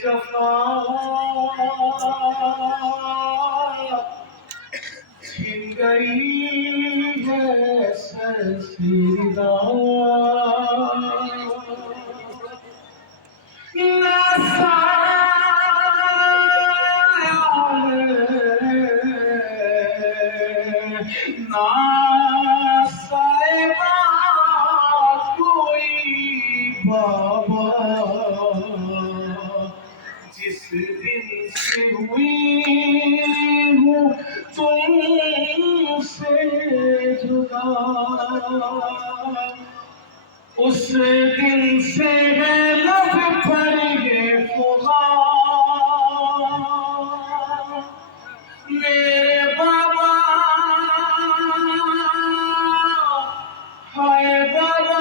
जफा छिन गई है सरसीदा ना साहिबा कोई बाबा जिस दिन से हुई हूँ तुमसे जुदा उस दिन से है लब पर ये फुगार मेरे बाबा हाय बाबा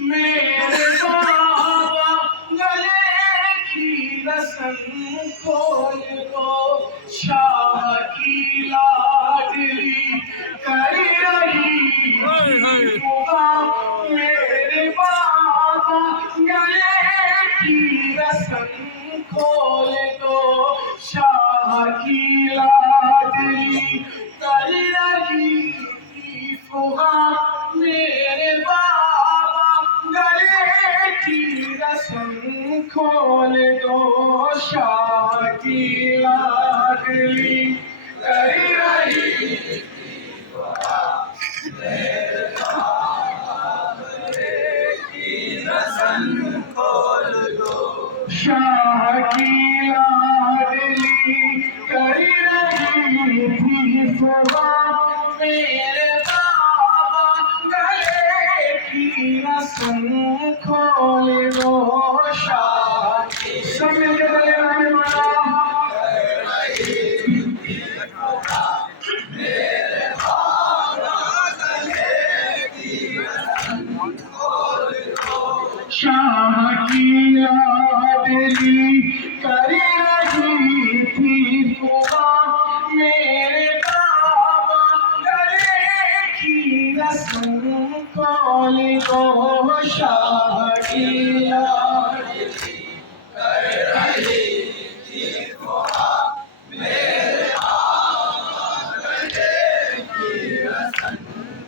मेरे बाबा गले की रस्म खोल दो शाह की लाडली कर रही होगा मेरे बाबा गले की रस्म खोल दो शाह की लाडली कर रही होगा मेरे बाबा गले की रस्म खोल दो शाह की लाडली कर रही शाह की लाडली कर रही थी फुआ मेरे बाबा गले की रस्म खोल दो शाह की सब मिलके गले में मारा शाह की लाडली कर रही थी फुआ मेरे बाबा गले की रस्म खोल दो शाह की लाडली कर रही थी फुआ मेरे बाबा गले की रस्म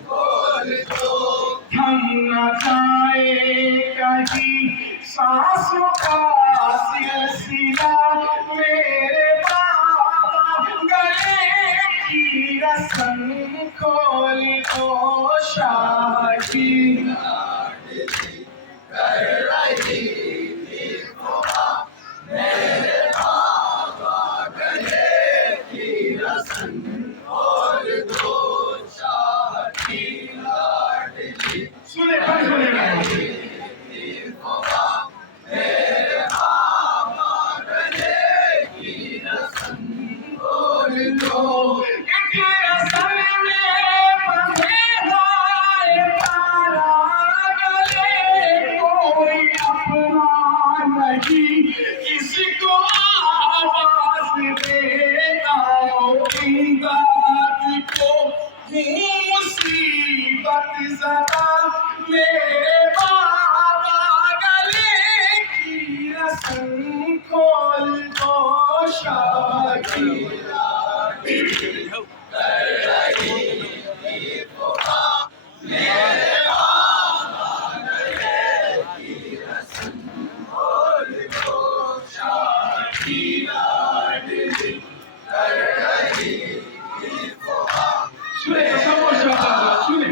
खोल दो थम न जाए कहीं सांसों का सिलसिला मेरे बाबा गले की रस्म खोल दो शाह की लाडली कर रही थी फुआ मेरे बाबा गले की रस्म खोल दो शाह की लाडली सुने भाई सुने किसको आवाज देना इमदाद को मुसीबत ज़दा मेरे बाबा गले की रस्म खोल दो शाह की लाडली कर रही थी फुआ मेरे बाबा गले की रस्म खोल दो शाह की लाडली कर रही थी फुआ सुने सुने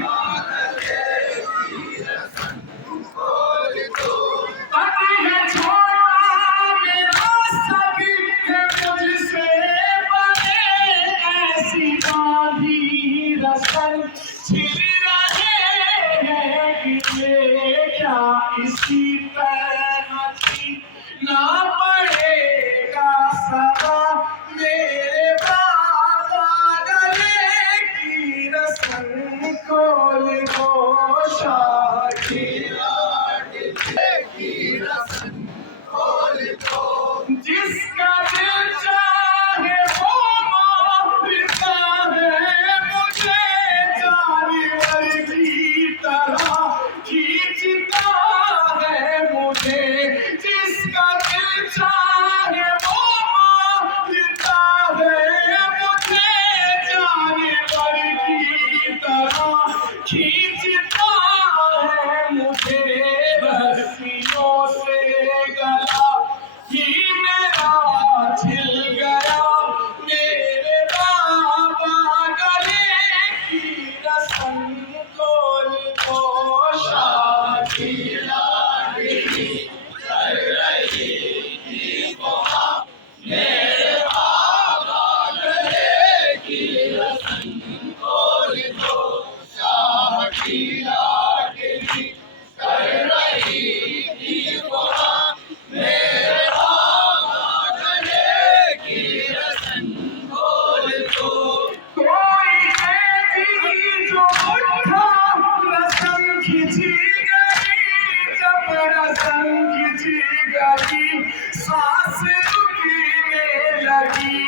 खिंची गई, सांस रुकने लगी।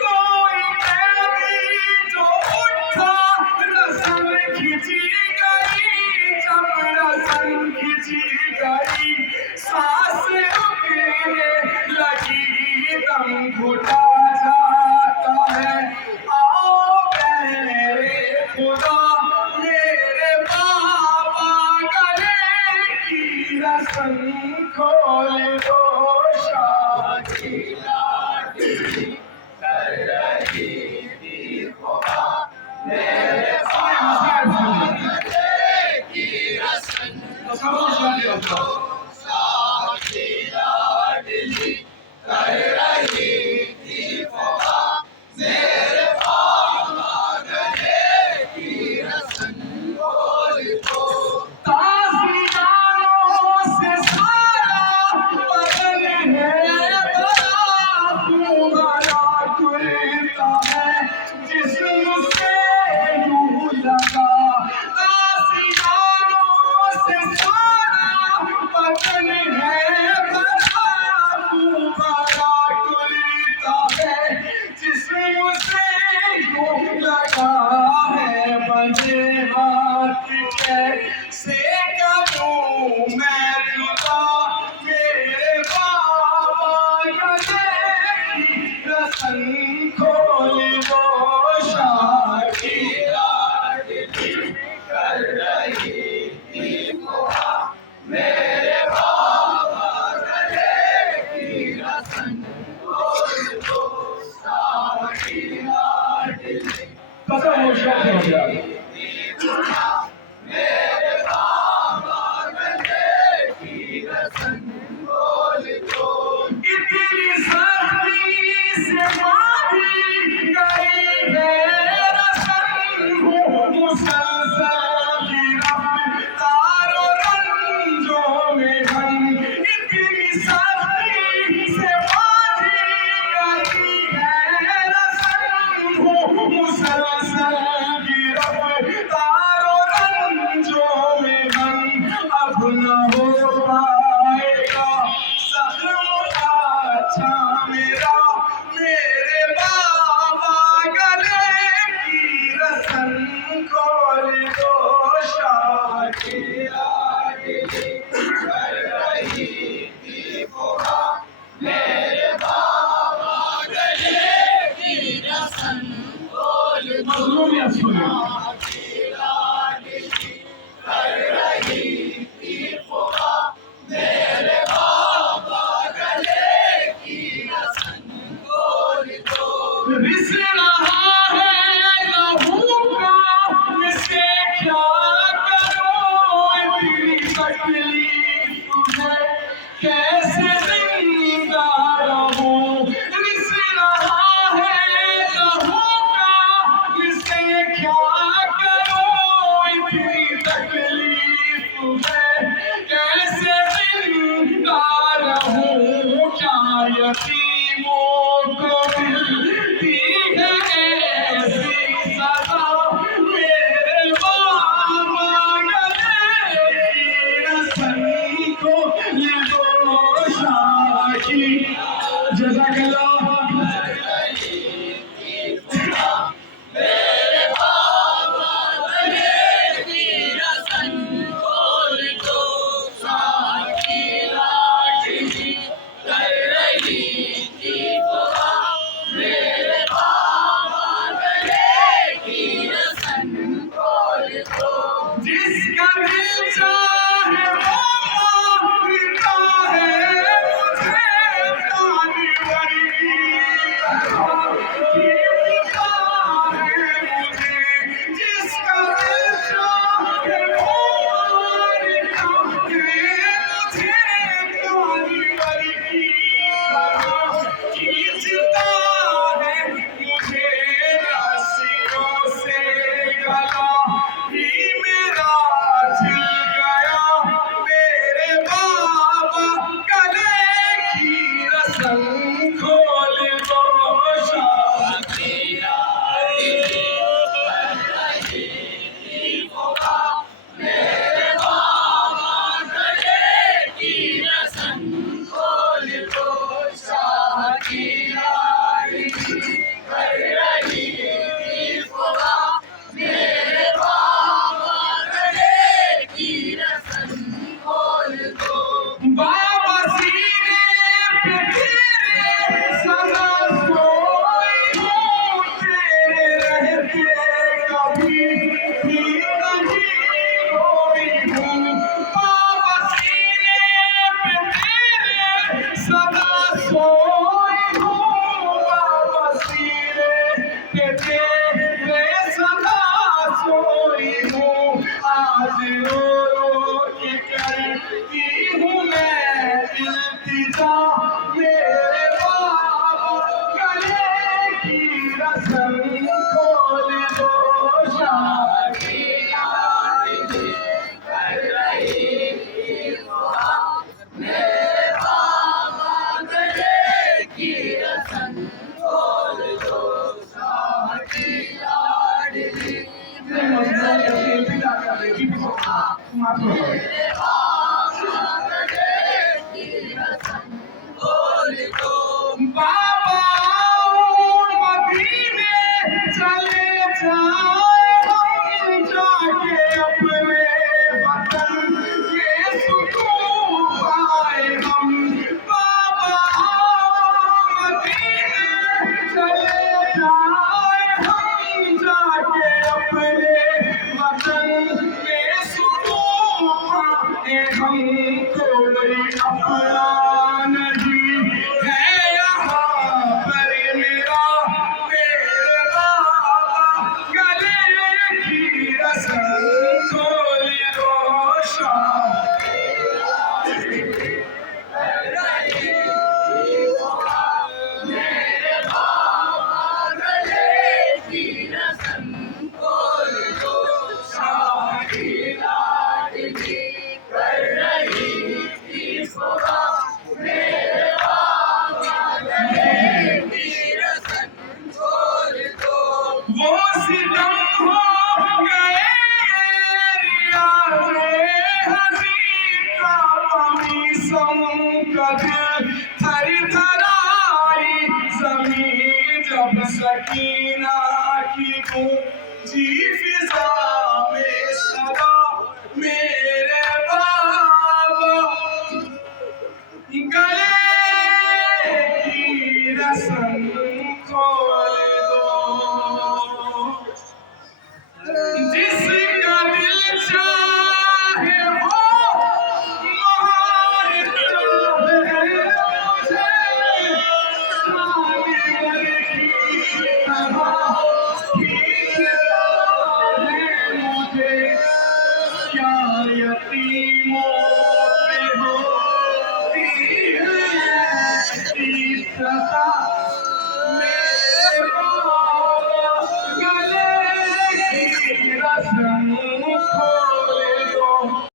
कोई कैदी जो उठा, रस्म खिंची गई, जब रस्म खिंची गई, सांस रुकने लगी, दम घुटा जाता है। आओ मेरे खुदा, मेरे बाबा गले की रस्म खोल दो, शादी लाडी कर रही थी खुदा, मेरे बाबा गले की रस्म खोल दो, शादी लाडी कर रही थी खुदा, मेरे बाबा गले की रस्म खोल दो। ताज़ियारों से सारा बदन है भरा, तुम्हारा खुलता है जिस्म से यूं लगा। ताज़ियारों से सारा बदन है भरा, तुम्हारा खुलता है जिस्म से यूं लगा है। बंधे हाथ कैसे करूं मैं जुदा, मेरे बाबा गले की रस्म खोल दो, शादी लाडली कर रही थी खुदा, मेरे बाबा गले की रस्म खोल दो, शादी लाडली। कसम हो शौक हो गया। मेरे बाबा गले की रस्म खोल दो। इतनी सर्दी से बांधी गई है रस्म, मुसलसल की रफ्तारों रंजों में हम। इतनी सर्दी से बांधी गई है रस्म, मुसलसल की रफ्तारों रंजों में हम। अब न हो पाएगा ज़ख्म अच्छा मेरा, मेरे बाबा गले की रस्म खोल दो, शादी लाडली कर रही थी खुदा, मेरे बाबा गले की रस्म खोल दो, शादी लाडली कर रही थी खुदा, मेरे बाबा गले की रस्म खोल दो। रिस रहा है लहू का, इससे क्या करो, इतनी तकलीफ है कैसे जिंदा रहूं। रिस रहा है लहू का, इससे क्या करो, इतनी तकलीफ है कैसे जिंदा रहूं। क्या यतीमों को मिलती है ऐसी सजा, मेरे बाबा गले की रस्म खोल दो, शादी। जज़ाकल्लाह। मेरे बाबा गले की रस्म खोल दो, शादी लाडली कर रही थी खुदा, मेरे बाबा गले की रस्म खोल दो। जिसका दिल चाहे वो मांगता है मुझे, जानवर की जा मेरे बाबा, गले की रस्म खोल दो, शादी लाडली कर रही थी सुहाग, मेरे बाबा गले की रस्म खोल दो, शादी लाडली कर रही थी सुहाग। बाबा मदीने चले जाए हम, जाके अपने वतन के सुकून पाए हम। बाबा मदीने चले जाए हम, जाके अपने वतन के सुकून पाए हम। कोई अपना नहीं है यहाँ पर मेरा, मेरे बाबा गले की रस्म खोल दो, शादी कर रही थी सुहाग, मेरे बाबा गले की रस्म खोल दो, शादी लाडली कर रही थी सुहाग, मेरे बाबा गले की रस्म खोल दो। वो सितम हो गए रियाज़े हज़ीं का पानी संकट, थर थर आई ज़मीं जब सकीना की गूंजी फिज़ा में सदा, मेरे बाबा गले की रस्म खोल दो। जिसका दिल चाहे वो महान है, मुझे सागर की तरह खींचता है मुझे, क्या यतीमों पे होती है ऐसी सजा।